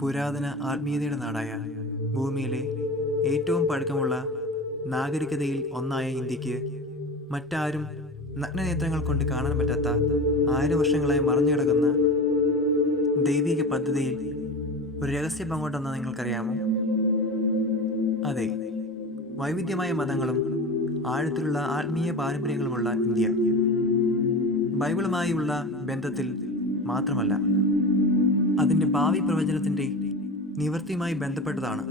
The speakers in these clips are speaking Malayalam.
പുരാതന ആത്മീയതയുടെ നാടായ ഭൂമിയിലെ ഏറ്റവും പഴക്കമുള്ള നാഗരികതയിൽ ഒന്നായ ഇന്ത്യയ്ക്ക് മറ്റാരും നഗ്നനേത്രങ്ങൾ കൊണ്ട് കാണാൻ പറ്റാത്ത ആയിരം വർഷങ്ങളായി മറഞ്ഞു കിടക്കുന്ന ദൈവിക പദ്ധതിയിൽ ഒരു രഹസ്യ പങ്കോട്ടെന്ന് നിങ്ങൾക്കറിയാമോ? അതെ വൈവിധ്യമായ മതങ്ങളും ആഴത്തിലുള്ള ആത്മീയ പാരമ്പര്യങ്ങളുമുള്ള ഇന്ത്യ. ബൈബിളുമായുള്ള ബന്ധത്തിൽ മാത്രമല്ല അതിന്റെ ഭാവി പ്രവചനത്തിന്റെ നിവൃത്തിയുമായി ബന്ധപ്പെട്ടതാണ്.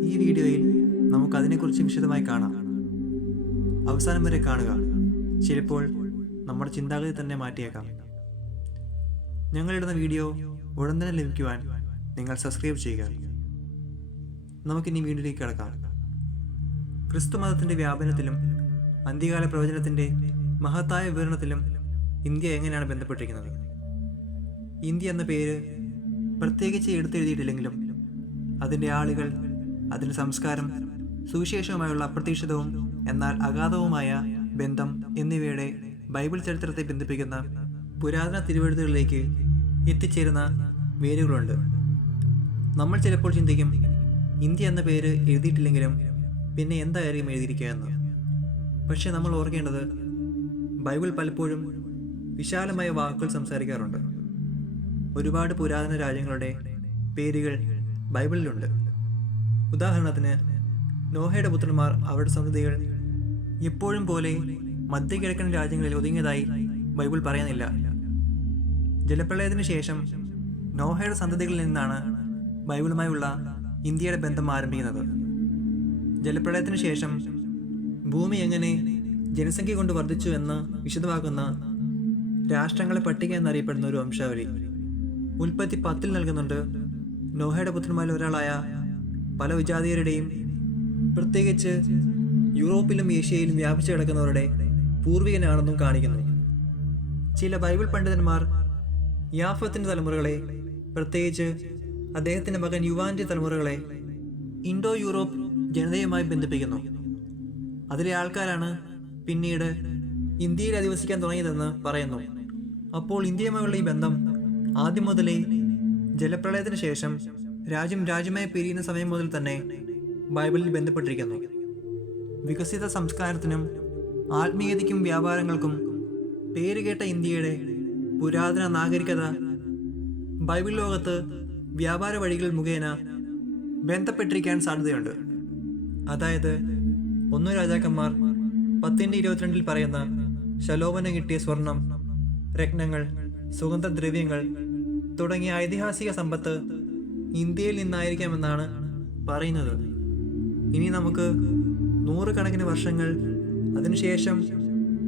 ഈ വീഡിയോയിൽ നമുക്ക് അതിനെക്കുറിച്ച് വിശദമായി കാണാം. അവസാനം വരെ കാണുക. ചിലപ്പോൾ നമ്മുടെ ചിന്താഗതി തന്നെ മാറ്റിയേക്കാം. ഞങ്ങളിടുന്ന വീഡിയോ ഉടൻ തന്നെ ലഭിക്കുവാൻ നിങ്ങൾ സബ്സ്ക്രൈബ് ചെയ്യുക. നമുക്കിനി വീഡിയോയിലേക്ക് കിടക്കാം. ക്രിസ്തു മതത്തിന്റെ വ്യാപനത്തിലും അന്ത്യകാല പ്രവചനത്തിന്റെ മഹത്തായ വിവരണത്തിലും ഇന്ത്യ എങ്ങനെയാണ് ബന്ധപ്പെട്ടിരിക്കുന്നത്? ഇന്ത്യ എന്ന പേര് പ്രത്യേകിച്ച് എടുത്തെഴുതിയിട്ടില്ലെങ്കിലും അതിന്റെ ആളുകൾ അതിന്റെ സംസ്കാരം സുവിശേഷവുമായുള്ള അപ്രതീക്ഷിതവും എന്നാൽ അഗാധവുമായ ബന്ധം എന്നിവയുടെ ബൈബിൾ ചരിത്രത്തെ ബന്ധിപ്പിക്കുന്ന പുരാതന തിരുവെഴുത്തുകളിലേക്ക് എത്തിച്ചേരുന്ന വേരുകളുണ്ട്. നമ്മൾ ചിലപ്പോൾ ചിന്തിക്കും ഇന്ത്യ എന്ന പേര് എഴുതിയിട്ടില്ലെങ്കിലും പിന്നെ എന്തായാലും എഴുതിയിരിക്കുക എന്ന്. പക്ഷെ നമ്മൾ ഓർക്കേണ്ടത് ബൈബിൾ പലപ്പോഴും വിശാലമായ വാക്കുകൾ സംസാരിക്കാറുണ്ട്. ഒരുപാട് പുരാതന രാജ്യങ്ങളുടെ പേരുകൾ ബൈബിളിലുണ്ട്. ഉദാഹരണത്തിന് നോഹയുടെ പുത്രന്മാർ അവരുടെ സന്തതികൾ എപ്പോഴും പോലെ മധ്യകിഴക്കൻ രാജ്യങ്ങളിൽ ഒതുങ്ങിയതായി ബൈബിൾ പറയുന്നില്ല. ജലപ്രളയത്തിന് ശേഷം നോഹയുടെ സന്തതികളിൽ നിന്നാണ് ബൈബിളുമായുള്ള ഇന്ത്യയുടെ ബന്ധം ആരംഭിക്കുന്നത്. ജലപ്രളയത്തിന് ശേഷം ഭൂമി എങ്ങനെ ജനസംഖ്യ കൊണ്ട് വർദ്ധിച്ചു എന്ന് വിശദമാക്കുന്ന രാഷ്ട്രങ്ങളെ പട്ടിക എന്നറിയപ്പെടുന്ന ഒരു വംശാവലി. ഉൽപ്പത്തി പത്തിൽ നൽകുന്നുണ്ട്. നോഹയുടെ പുത്രന്മാരിൽ ഒരാളായ പല വിജാതീയരുടെയും പ്രത്യേകിച്ച് യൂറോപ്പിലും ഏഷ്യയിലും വ്യാപിച്ചു കിടക്കുന്നവരുടെ പൂർവികനാണെന്നും കാണിക്കുന്നു. ചില ബൈബിൾ പണ്ഡിതന്മാർ യാഫത്തിന്റെ തലമുറകളെ പ്രത്യേകിച്ച് അദ്ദേഹത്തിന്റെ മകൻ യുവാന്റെ തലമുറകളെ ഇൻഡോ യൂറോപ്പ് ജനതയുമായി ബന്ധിപ്പിക്കുന്നു. അതിലെ ആൾക്കാരാണ് പിന്നീട് ഇന്ത്യയിൽ അധിവസിക്കാൻ തുടങ്ങിയതെന്ന് പറയുന്നു. അപ്പോൾ ഇന്ത്യയുമായുള്ള ഈ ബന്ധം ആദ്യം മുതലേ ജലപ്രളയത്തിന് ശേഷം രാജ്യം രാജ്യമായി പിരിയുന്ന സമയം മുതൽ തന്നെ ബൈബിളിൽ ബന്ധപ്പെട്ടിരിക്കുന്നു. വികസിത സംസ്കാരത്തിനും ആത്മീയതയ്ക്കും വ്യാപാരങ്ങൾക്കും പേരുകേട്ട ഇന്ത്യയുടെ പുരാതന നാഗരികത ബൈബിൾ ലോകത്ത് വ്യാപാര വഴികൾ മുഖേന ബന്ധപ്പെട്ടിരിക്കാൻ സാധ്യതയുണ്ട്. അതായത് ഒന്നു രാജാക്കന്മാർ പത്തിന്റെ ഇരുപത്തിരണ്ടിൽ പറയുന്ന ശലോഭന കിട്ടിയ സ്വർണം രത്നങ്ങൾ സുഗന്ധദ്രവ്യങ്ങൾ തുടങ്ങിയ ഐതിഹാസിക സമ്പത്ത് ഇന്ത്യയിൽ നിന്നായിരിക്കാമെന്നാണ് പറയുന്നത്. ഇനി നമുക്ക് നൂറുകണക്കിന് വർഷങ്ങൾ അതിനുശേഷം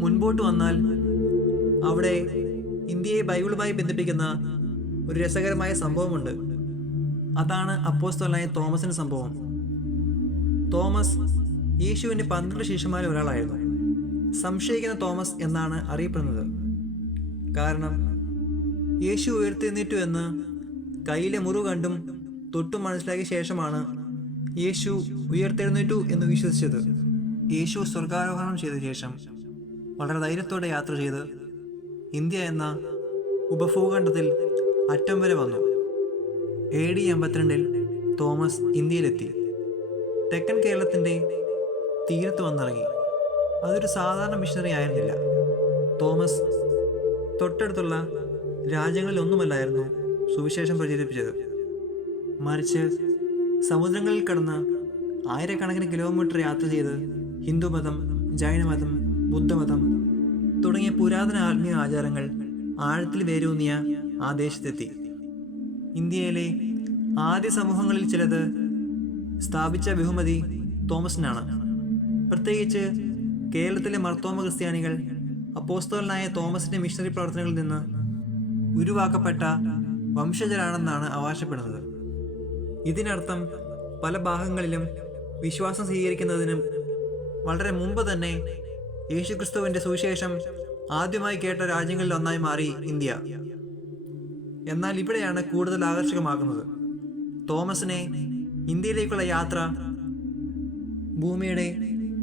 മുൻപോട്ട് വന്നാൽ അവിടെ ഇന്ത്യയെ ബൈബിളുമായി ബന്ധിപ്പിക്കുന്ന ഒരു രസകരമായ സംഭവമുണ്ട്. അതാണ് അപ്പോസ്തലനായ തോമസിന്റെ സംഭവം. തോമസ് യേശുവിന്റെ പന്ത്രണ്ട് ശിഷ്യന്മാരിൽ ഒരാളായിരുന്നു. സംശയിക്കുന്ന തോമസ് എന്നാണ് അറിയപ്പെടുന്നത്. കാരണം യേശു ഉയർത്തെഴുന്നേറ്റു എന്ന് കയ്യിലെ മുറിവ് കണ്ടും തൊട്ടും മനസ്സിലാക്കിയ ശേഷമാണ് യേശു ഉയർത്തെഴുന്നേറ്റു എന്ന് വിശ്വസിച്ചത്. യേശു സ്വർഗാരോഹണം ചെയ്ത ശേഷം വളരെ ധൈര്യത്തോടെ യാത്ര ചെയ്ത് ഇന്ത്യ എന്ന ഉപഭൂഖണ്ഡത്തിൽ അറ്റം വരെ വന്നു. എ ഡി എൺപത്തിരണ്ടിൽ തോമസ് ഇന്ത്യയിലെത്തി. തെക്കൻ കേരളത്തിന്റെ തീരത്ത് വന്നിറങ്ങി. അതൊരു സാധാരണ മിഷനറി ആയിരുന്നില്ല. തോമസ് തൊട്ടടുത്തുള്ള രാജ്യങ്ങളിലൊന്നുമല്ലായിരുന്നു സുവിശേഷം പ്രചരിപ്പിച്ചത്. മറിച്ച് സമുദ്രങ്ങളിൽ കടന്ന് ആയിരക്കണക്കിന് കിലോമീറ്റർ യാത്ര ചെയ്ത് ഹിന്ദുമതം ജൈനമതം ബുദ്ധമതം തുടങ്ങിയ പുരാതന ആത്മീയ ആചാരങ്ങൾ ആഴത്തിൽ വേരൂന്നിയ ആ ദേശത്തെത്തി. ഇന്ത്യയിലെ ആദ്യ സമൂഹങ്ങളിൽ ചിലത് സ്ഥാപിച്ച ബഹുമതി തോമസിനാണ്. പ്രത്യേകിച്ച് കേരളത്തിലെ മർത്തോമ ക്രിസ്ത്യാനികൾ അപ്പോസ്തോലനായ തോമസിന്റെ മിഷണറി പ്രവർത്തനങ്ങളിൽ നിന്ന് ഉരുവാക്കപ്പെട്ട വംശജരാണെന്നാണ് അവകാശപ്പെടുന്നത്. ഇതിനർത്ഥം പല ഭാഗങ്ങളിലും വിശ്വാസം സ്വീകരിക്കുന്നതിനും വളരെ മുമ്പ് തന്നെ യേശുക്രിസ്തുവിന്റെ സുവിശേഷം ആദ്യമായി കേട്ട രാജ്യങ്ങളിൽ ഒന്നായി മാറി ഇന്ത്യ. എന്നാൽ ഇവിടെയാണ് കൂടുതൽ ആകർഷകമാകുന്നത്. തോമസിനെ ഇന്ത്യയിലേക്കുള്ള യാത്ര ഭൂമിയുടെ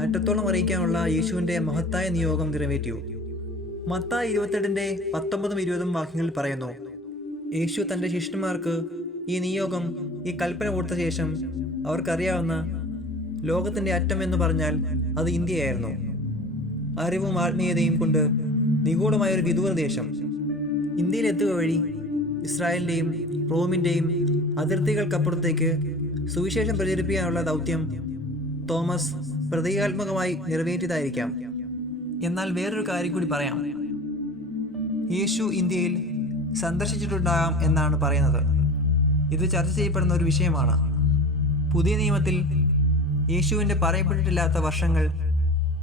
അറ്റത്തോളം അറിയിക്കാനുള്ള യേശുവിന്റെ മഹത്തായ നിയോഗം നിറവേറ്റു മത്തായി ഇരുപത്തെട്ടിന്റെ പത്തൊമ്പതും ഇരുപതും വാക്യങ്ങളിൽ പറയുന്നു യേശു തന്റെ ശിഷ്യന്മാർക്ക് ഈ നിയോഗം ഈ കൽപ്പന കൊടുത്ത ശേഷം അവർക്കറിയാവുന്ന ലോകത്തിന്റെ അറ്റം എന്ന് പറഞ്ഞാൽ അത് ഇന്ത്യയായിരുന്നു. അറിവും ആത്മീയതയും കൊണ്ട് നിഗൂഢമായ ഒരു വിദൂര ദേശം. ഇന്ത്യയിലെത്തുക വഴി ഇസ്രായേലിന്റെയും റോമിന്റെയും അതിർത്തികൾക്കപ്പുറത്തേക്ക് സുവിശേഷം പ്രചരിപ്പിക്കാനുള്ള ദൗത്യം തോമസ് പ്രതീകാത്മകമായി നിറവേറ്റിയതായിരിക്കാം. എന്നാൽ വേറൊരു കാര്യം കൂടി പറയാം. യേശു ഇന്ത്യയിൽ സന്ദർശിച്ചിട്ടുണ്ടാകാം എന്നാണ് പറയുന്നത്. ഇത് ചർച്ച ചെയ്യപ്പെടുന്ന ഒരു വിഷയമാണ്. പുതിയ നിയമത്തിൽ യേശുവിന്റെ പറയപ്പെട്ടിട്ടില്ലാത്ത വർഷങ്ങൾ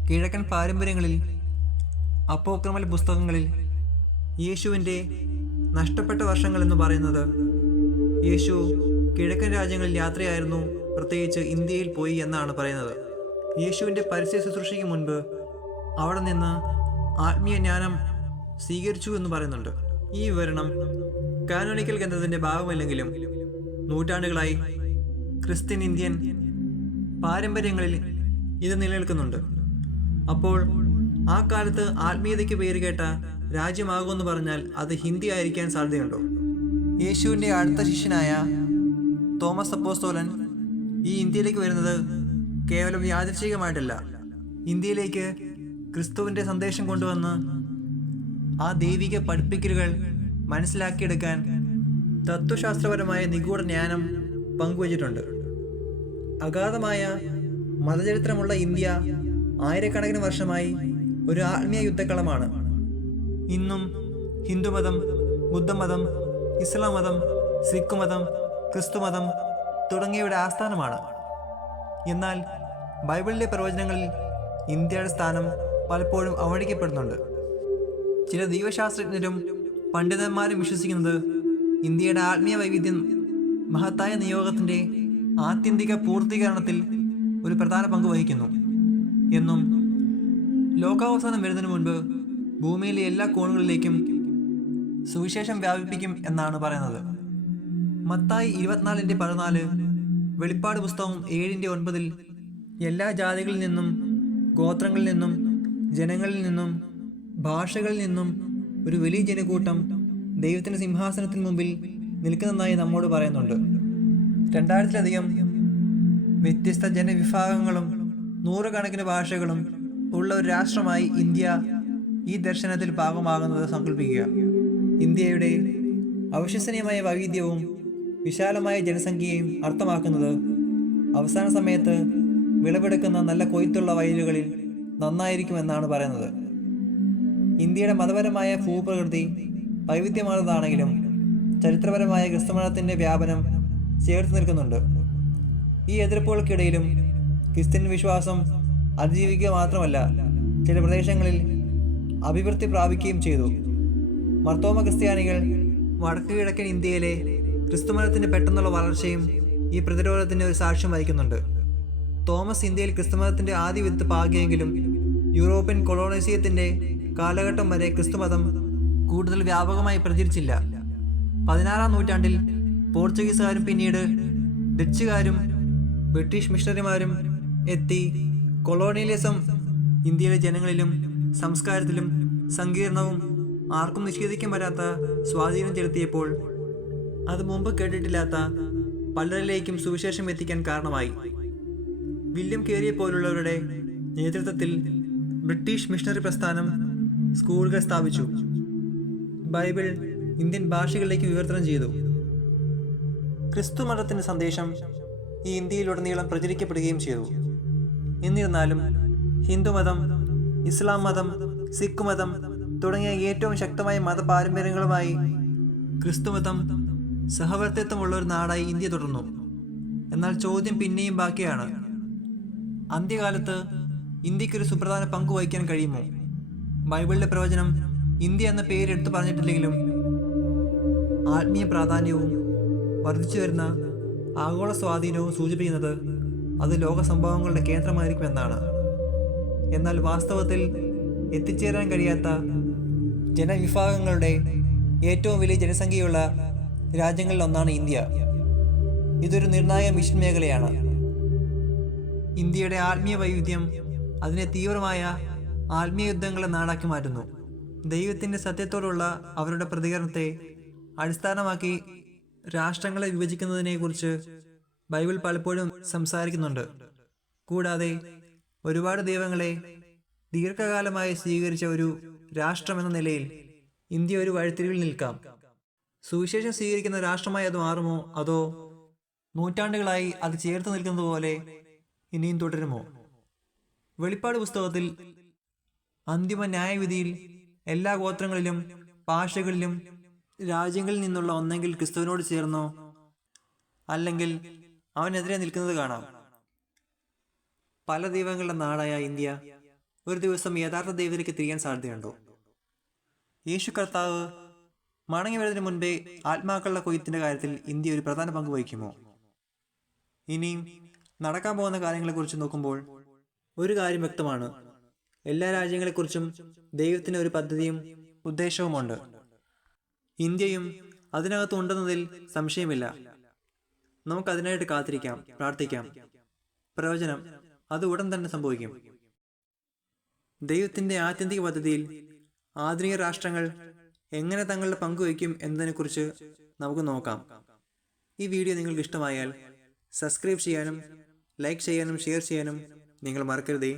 കിഴക്കൻ പാരമ്പര്യങ്ങളിൽ അപ്പോക്രമൽ പുസ്തകങ്ങളിൽ യേശുവിന്റെ നഷ്ടപ്പെട്ട വർഷങ്ങൾ എന്ന് പറയുന്നത് യേശു കിഴക്കൻ രാജ്യങ്ങളിൽ യാത്രയായിരുന്നു പ്രത്യേകിച്ച് ഇന്ത്യയിൽ പോയി എന്നാണ് പറയുന്നത്. യേശുവിന്റെ പരസ്യ ശുശ്രൂഷയ്ക്ക് മുൻപ് അവിടെ നിന്ന് ആത്മീയ ജ്ഞാനം സ്വീകരിച്ചു എന്ന് പറയുന്നുണ്ട്. ഈ വിവരണം കാനോണിക്കൽ ഗ്രന്ഥത്തിന്റെ ഭാഗമല്ലെങ്കിലും നൂറ്റാണ്ടുകളായി ക്രിസ്ത്യൻ ഇന്ത്യൻ പാരമ്പര്യങ്ങളിൽ ഇത് നിലനിൽക്കുന്നുണ്ട്. അപ്പോൾ ആ കാലത്ത് ആത്മീയതയ്ക്ക് പേര് കേട്ട രാജ്യമാകുമെന്ന് പറഞ്ഞാൽ അത് ഹിന്ദി ആയിരിക്കാൻ സാധ്യതയുണ്ടോ? യേശുവിന്റെ അടുത്ത ശിഷ്യനായ തോമസ് അപ്പോസ്തോലൻ ഈ ഇന്ത്യയിലേക്ക് വരുന്നത് കേവലം യാദൃശ്ചികമായിട്ടല്ല ഇന്ത്യയിലേക്ക് ക്രിസ്തുവിന്റെ സന്ദേശം കൊണ്ടുവന്ന് ആ ദൈവിക പഠിപ്പിക്കലുകൾ മനസ്സിലാക്കിയെടുക്കാൻ തത്വശാസ്ത്രപരമായ നിഗൂഢ ജ്ഞാനം പങ്കുവച്ചിട്ടുണ്ട്. അഗാധമായ മതചരിത്രമുള്ള ഇന്ത്യ ആയിരക്കണക്കിന് വർഷമായി ഒരു ആത്മീയ യുദ്ധക്കളമാണ്. ഇന്നും ഹിന്ദുമതം ബുദ്ധമതം ഇസ്ലാം മതം സിഖ് മതം ക്രിസ്തുമതം തുടങ്ങിയവയുടെ ആസ്ഥാനമാണ്. എന്നാൽ ബൈബിളിലെ പ്രവചനങ്ങളിൽ ഇന്ത്യയുടെ സ്ഥാനം പലപ്പോഴും അവഗണിക്കപ്പെടുന്നുണ്ട്. ചില ദൈവശാസ്ത്രജ്ഞരും പണ്ഡിതന്മാരും വിശ്വസിക്കുന്നത് ഇന്ത്യയുടെ ആത്മീയ വൈവിധ്യം മഹത്തായ നിയോഗത്തിന്റെ ആത്യന്തിക പൂർത്തീകരണത്തിൽ ഒരു പ്രധാന പങ്ക് വഹിക്കുന്നു. എന്നും ലോകാവസാനം വരുന്നതിന് മുൻപ് ഭൂമിയിലെ എല്ലാ കോണുകളിലേക്കും സുവിശേഷം വ്യാപിപ്പിക്കും എന്നാണ് പറയുന്നത്. മത്തായി ഇരുപത്തിനാലിന്റെ പതിനാല് വെളിപ്പാട് പുസ്തകം ഏഴിന്റെ ഒൻപതിൽ എല്ലാ ജാതികളിൽ നിന്നും ഗോത്രങ്ങളിൽ നിന്നും ജനങ്ങളിൽ നിന്നും ഭാഷകളിൽ നിന്നും ഒരു വലിയ ജനക്കൂട്ടം ദൈവത്തിന്റെ സിംഹാസനത്തിന് മുമ്പിൽ നിൽക്കുന്നതായി നമ്മോട് പറയുന്നുണ്ട്. രണ്ടായിരത്തിലധികം വ്യത്യസ്ത ജനവിഭാഗങ്ങളും നൂറുകണക്കിന് ഭാഷകളും ഉള്ള ഒരു രാഷ്ട്രമായി ഇന്ത്യ ഈ ദർശനത്തിൽ ഭാഗമാകുന്നത് സങ്കല്പിക്കുക. ഇന്ത്യയുടെ അവിശ്വസനീയമായ വൈവിധ്യവും വിശാലമായ ജനസംഖ്യയും അർത്ഥമാക്കുന്നത് അവസാന സമയത്ത് വിളവെടുക്കുന്ന നല്ല കൊയ്ത്തുള്ള വയലുകളിൽ നന്നായിരിക്കുമെന്നാണ് പറയുന്നത്. ഇന്ത്യയുടെ മതപരമായ ഭൂപ്രകൃതി വൈവിധ്യമാർന്നതാണെങ്കിലും ചരിത്രപരമായ ക്രിസ്തുമതത്തിന്റെ വ്യാപനം ചേർത്ത് നിൽക്കുന്നുണ്ട്. ഈ എതിർപ്പുകൾക്കിടയിലും ക്രിസ്ത്യൻ വിശ്വാസം അതിജീവിക്കുക മാത്രമല്ല ചില പ്രദേശങ്ങളിൽ അഭിവൃദ്ധി പ്രാപിക്കുകയും ചെയ്തു. മർത്തോമ ക്രിസ്ത്യാനികൾ വടക്ക് കിഴക്കൻ ഇന്ത്യയിലെ ക്രിസ്തുമതത്തിന്റെ പെട്ടെന്നുള്ള വളർച്ചയും ഈ പ്രതിരോധത്തിന്റെ ഒരു സാക്ഷ്യം വഹിക്കുന്നുണ്ട്. തോമസ് ഇന്ത്യയിൽ ക്രിസ്തുമതത്തിന്റെ ആദ്യ വിത്ത് പാകിയെങ്കിലും യൂറോപ്യൻ കൊളോണിസിയത്തിന്റെ കാലഘട്ടം വരെ ക്രിസ്തുമതം കൂടുതൽ വ്യാപകമായി പ്രചരിച്ചില്ല. പതിനാറാം നൂറ്റാണ്ടിൽ പോർച്ചുഗീസുകാരും പിന്നീട് ഡച്ചുകാരും ബ്രിട്ടീഷ് മിഷണറിമാരും എത്തി കൊളോണിയലിസം ഇന്ത്യയിലെ ജനങ്ങളിലും സംസ്കാരത്തിലും സങ്കീർണവും ആർക്കും നിഷേധിക്കാൻ പറ്റാത്ത സ്വാധീനം ചെലുത്തിയപ്പോൾ അത് മുമ്പ് കേട്ടിട്ടില്ലാത്ത പലരിലേക്കും സുവിശേഷം എത്തിക്കാൻ കാരണമായി. വില്യം കേരിയെ പോലുള്ളവരുടെ നേതൃത്വത്തിൽ ബ്രിട്ടീഷ് മിഷണറി പ്രസ്ഥാനം സ്കൂളുകൾ സ്ഥാപിച്ചു. ബൈബിൾ ഇന്ത്യൻ ഭാഷകളിലേക്ക് വിവർത്തനം ചെയ്തു. ക്രിസ്തു മതത്തിന്റെ സന്ദേശം ഈ ഇന്ത്യയിലുടനീളം പ്രചരിക്കപ്പെടുകയും ചെയ്തു. എന്നിരുന്നാലും ഹിന്ദുമതം ഇസ്ലാം മതം സിഖ് മതം തുടങ്ങിയ ഏറ്റവും ശക്തമായ മതപാരമ്പര്യങ്ങളുമായി ക്രിസ്തുമതം സഹവർത്തിത്വമുള്ള ഒരു നാടായി ഇന്ത്യ തുടർന്നു. എന്നാൽ ചോദ്യം പിന്നെയും ബാക്കിയാണ്. അന്ത്യകാലത്ത് ഇന്ത്യക്കൊരു സുപ്രധാന പങ്ക് വഹിക്കാൻ കഴിയുമോ? ബൈബിളിലെ പ്രവചനം ഇന്ത്യ എന്ന പേര് എടുത്തു പറഞ്ഞിട്ടില്ലെങ്കിലും ആത്മീയ പ്രാധാന്യവും വർദ്ധിച്ചു വരുന്ന ആഗോള സ്വാധീനവും സൂചിപ്പിക്കുന്നത് അത് ലോക സംഭവങ്ങളുടെ കേന്ദ്രമായിരിക്കുമെന്നാണ് എന്നാൽ വാസ്തവത്തിൽ എത്തിച്ചേരാൻ കഴിയാത്ത ജനവിഭാഗങ്ങളുടെ ഏറ്റവും വലിയ ജനസംഖ്യയുള്ള രാജ്യങ്ങളിൽ ഒന്നാണ് ഇന്ത്യ. ഇതൊരു നിർണായക മിഷൻ മേഖലയാണ്. ഇന്ത്യയുടെ ആത്മീയ വൈവിധ്യം അതിനെ തീവ്രമായ ആത്മീയ യുദ്ധങ്ങളെ നാടാക്കി മാറ്റുന്നു. ദൈവത്തിന്റെ സത്യത്തോടുള്ള അവരുടെ പ്രതികരണത്തെ അടിസ്ഥാനമാക്കി രാഷ്ട്രങ്ങളെ വിഭജിക്കുന്നതിനെക്കുറിച്ച് ബൈബിൾ പലപ്പോഴും സംസാരിക്കുന്നുണ്ട്. കൂടാതെ ഒരുപാട് ദൈവങ്ങളെ ദീർഘകാലമായി സ്വീകരിച്ച ഒരു രാഷ്ട്രമെന്ന നിലയിൽ ഇന്ത്യ ഒരു വഴിത്തിരിവിൽ നിൽക്കാം. സുവിശേഷം സ്വീകരിക്കുന്ന രാഷ്ട്രമായി അത് മാറുമോ? അതോ നൂറ്റാണ്ടുകളായി അത് ചേർത്ത് നിൽക്കുന്നത് പോലെ ഇനിയും തുടരുമോ? വെളിപ്പാട് പുസ്തകത്തിൽ അന്തിമ ന്യായവിധിയിൽ എല്ലാ ഗോത്രങ്ങളിലും ഭാഷകളിലും രാജ്യങ്ങളിൽ നിന്നുള്ള ഒന്നെങ്കിൽ ക്രിസ്തുവിനോട് ചേർന്നോ? അല്ലെങ്കിൽ അവനെതിരെ നിൽക്കുന്നത് കാണാം. പല ദൈവങ്ങളുടെ നാടായ ഇന്ത്യ ഒരു ദിവസം യഥാർത്ഥ ദൈവത്തിലേക്ക് തിരിയാൻ സാധ്യതയുണ്ടോ? യേശു കർത്താവ് മടങ്ങി വരുന്നതിന് മുൻപേ ആത്മാക്കളുടെ കൊയ്ത്തിന്റെ കാര്യത്തിൽ ഇന്ത്യ ഒരു പ്രധാന പങ്ക് വഹിക്കുമോ? ഇനിയും നടക്കാൻ പോകുന്ന കാര്യങ്ങളെക്കുറിച്ച് നോക്കുമ്പോൾ ഒരു കാര്യം വ്യക്തമാണ്. എല്ലാ രാജ്യങ്ങളെക്കുറിച്ചും ദൈവത്തിന് ഒരു പദ്ധതിയും ഉദ്ദേശവുമുണ്ട്. ഇന്ത്യയും അതിനകത്ത് ഉണ്ടെന്നതിൽ സംശയമില്ല. നമുക്ക് അതിനായിട്ട് കാത്തിരിക്കാം പ്രാർത്ഥിക്കാം. പ്രവചനം അത് ഉടൻ തന്നെ സംഭവിക്കും. ദൈവത്തിന്റെ ആത്യന്തിക പദ്ധതിയിൽ ആധുനിക രാഷ്ട്രങ്ങൾ എങ്ങനെ തങ്ങളുടെ പങ്കുവയ്ക്കും എന്നതിനെക്കുറിച്ച് നമുക്ക് നോക്കാം. ഈ വീഡിയോ നിങ്ങൾക്ക് ഇഷ്ടമായാൽ സബ്സ്ക്രൈബ് ചെയ്യാനും ലൈക്ക് ചെയ്യാനും ഷെയർ ചെയ്യാനും നിങ്ങൾ മറക്കരുതേ.